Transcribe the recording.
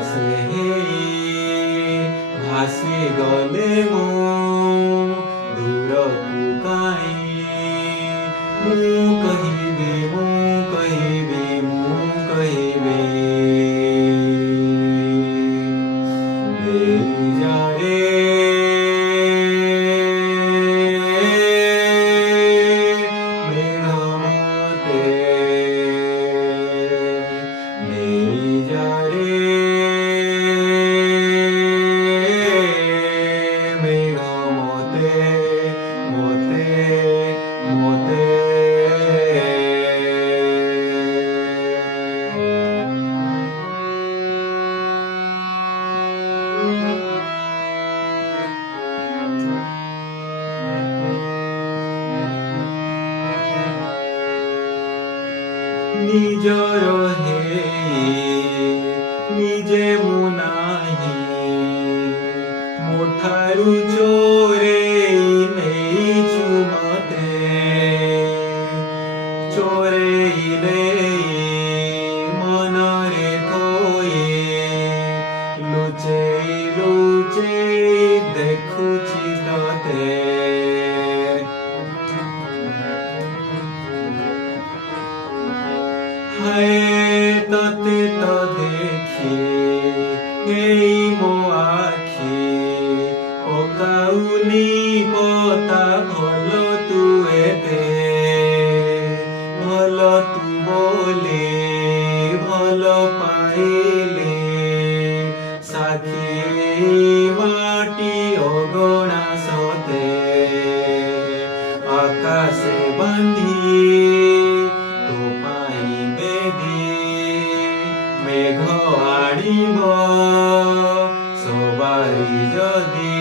आकाशे भासी गले मु दूरकु काई कहबे जा रे मेघ मते जा रे मेघ मते निजर हे निजे मुनाही मोठारू चोरे नेइछु मते चोरे मनरे थोए लुचे देखुछि तते हाय तते तो देखी मो आखी पकाउनी पता भल तु एते भल तु बोले भल पाइले साखी माटी अगणा सते आकाशे बांधी मेघ आनिब सवारी जदि